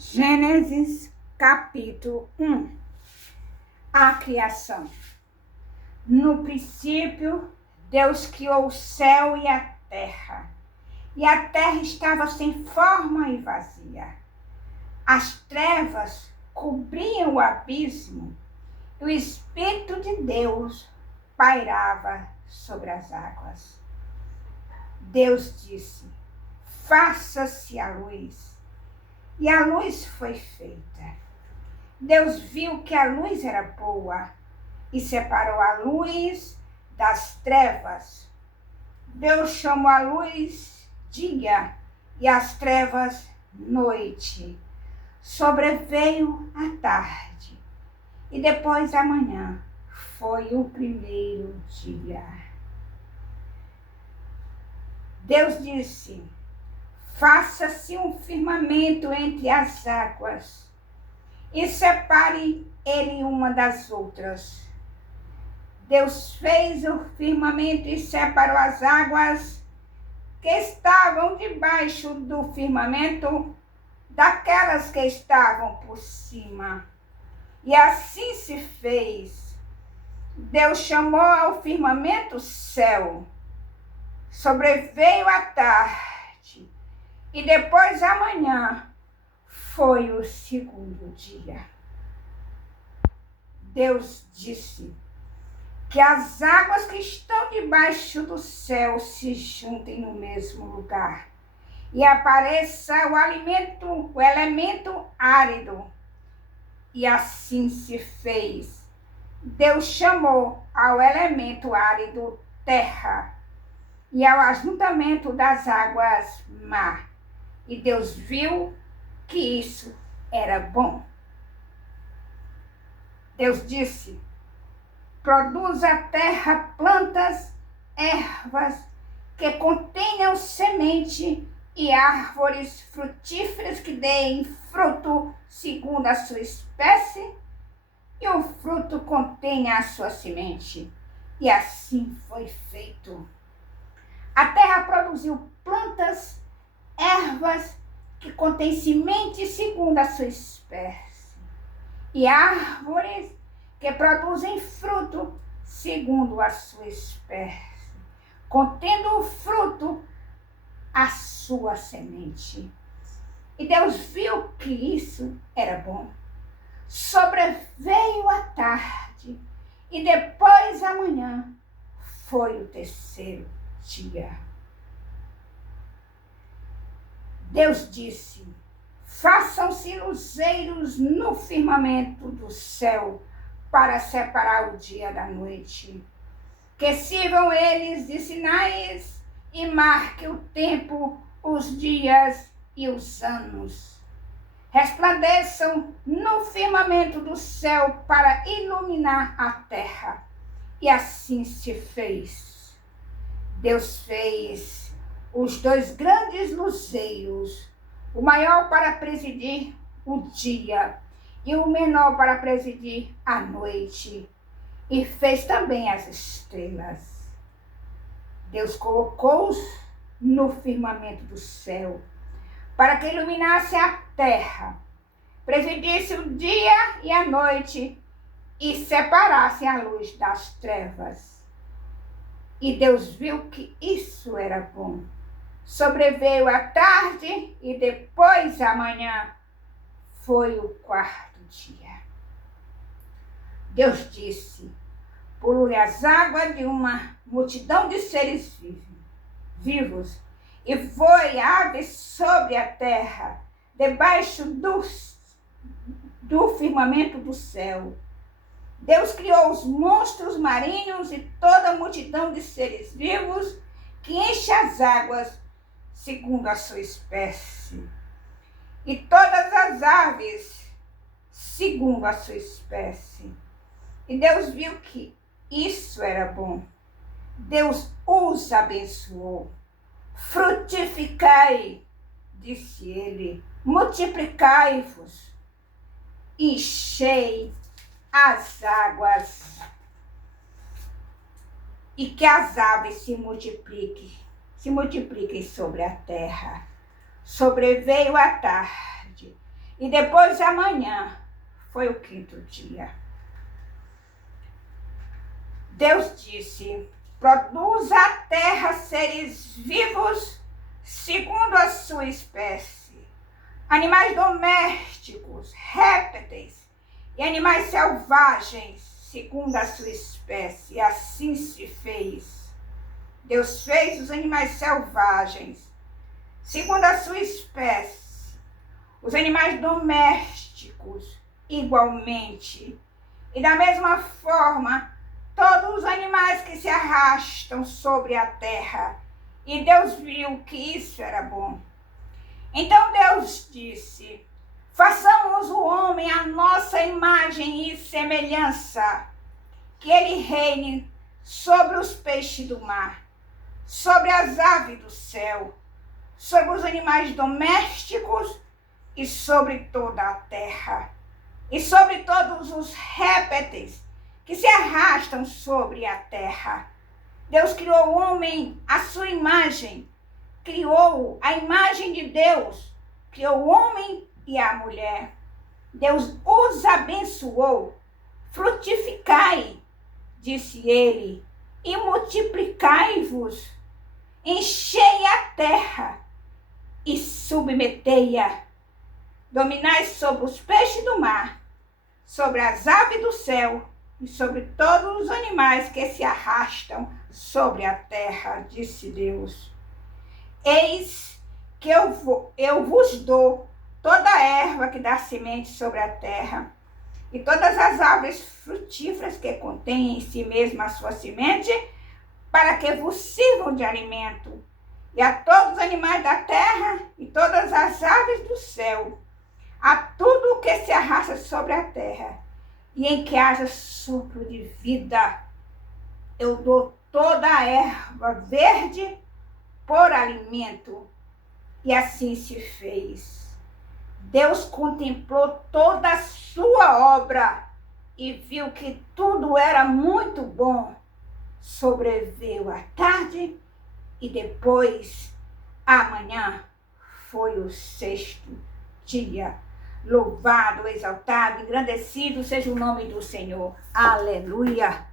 Gênesis, capítulo 1. A criação. No princípio, Deus criou o céu e a terra estava sem forma e vazia. As trevas cobriam o abismo, e o Espírito de Deus pairava sobre as águas. Deus disse: faça-se a luz. E a luz foi feita. Deus viu que a luz era boa e separou a luz das trevas. Deus chamou a luz dia e as trevas noite. Sobreveio a tarde e depois a manhã. Foi o primeiro dia. Deus disse: faça-se um firmamento entre as águas e separe ele uma das outras. Deus fez o firmamento e separou as águas que estavam debaixo do firmamento daquelas que estavam por cima. E assim se fez. Deus chamou ao firmamento céu. Sobreveio a tarde e depois a manhã. Foi o segundo dia. Deus disse: que as águas que estão debaixo do céu se juntem no mesmo lugar e apareça o elemento árido. E assim se fez. Deus chamou ao elemento árido terra e ao ajuntamento das águas mar. E Deus viu que isso era bom. Deus disse: produz a terra plantas, ervas que contenham semente e árvores frutíferas que deem fruto segundo a sua espécie, e o fruto contenha a sua semente. E assim foi feito. A terra produziu plantas, ervas que contêm semente segundo a sua espécie, e árvores que produzem fruto segundo a sua espécie, contendo o fruto a sua semente. E Deus viu que isso era bom. Sobreveio a tarde e depois a manhã. Foi o terceiro dia. Deus disse: façam-se luzeiros no firmamento do céu para separar o dia da noite. Que sirvam eles de sinais e marquem o tempo, os dias e os anos. Resplandeçam no firmamento do céu para iluminar a terra. E assim se fez. Deus fez os dois grandes luzeiros, o maior para presidir o dia e o menor para presidir a noite, e fez também as estrelas. Deus colocou-os no firmamento do céu para que iluminasse a terra, presidisse o dia e a noite e separasse a luz das trevas. E Deus viu que isso era bom. Sobreveio a tarde e depois a manhã. Foi o quarto dia. Deus disse: pulule as águas de uma multidão de seres vivos e voe aves sobre a terra, debaixo do firmamento do céu. Deus criou os monstros marinhos e toda a multidão de seres vivos que enche as águas segundo a sua espécie, e todas as aves segundo a sua espécie. E Deus viu que isso era bom. Deus os abençoou. Frutificai, disse ele, multiplicai-vos, enchei as águas, e que as aves se multipliquem sobre a terra. Sobreveio a tarde E depois de amanhã foi o 5º dia. Deus disse: produza a terra seres vivos segundo a sua espécie, animais domésticos, répteis e animais selvagens segundo a sua espécie. E assim se fez. Deus fez os animais selvagens segundo a sua espécie, os animais domésticos igualmente, e da mesma forma todos os animais que se arrastam sobre a terra. E Deus viu que isso era bom. Então Deus disse: façamos o homem à nossa imagem e semelhança, que ele reine sobre os peixes do mar, sobre as aves do céu, sobre os animais domésticos e sobre toda a terra, e sobre todos os répteis que se arrastam sobre a terra. Deus criou o homem à sua imagem, criou a imagem de Deus, criou o homem e a mulher. Deus os abençoou. Frutificai, disse ele, e multiplicai-vos, enchei a terra e submetei-a. Dominai sobre os peixes do mar, sobre as aves do céu e sobre todos os animais que se arrastam sobre a terra, disse Deus. Eis que eu vos dou toda a erva que dá semente sobre a terra, e todas as árvores frutíferas que contêm em si mesma a sua semente, para que vos sirvam de alimento, e a todos os animais da terra e todas as aves do céu, a tudo o que se arrasta sobre a terra, e em que haja sopro de vida, eu dou toda a erva verde por alimento. E assim se fez. Deus contemplou toda a sua obra e viu que tudo era muito bom. Sobreveio a tarde e depois amanhã foi o 6º dia. Louvado, exaltado, engrandecido seja o nome do Senhor. Aleluia.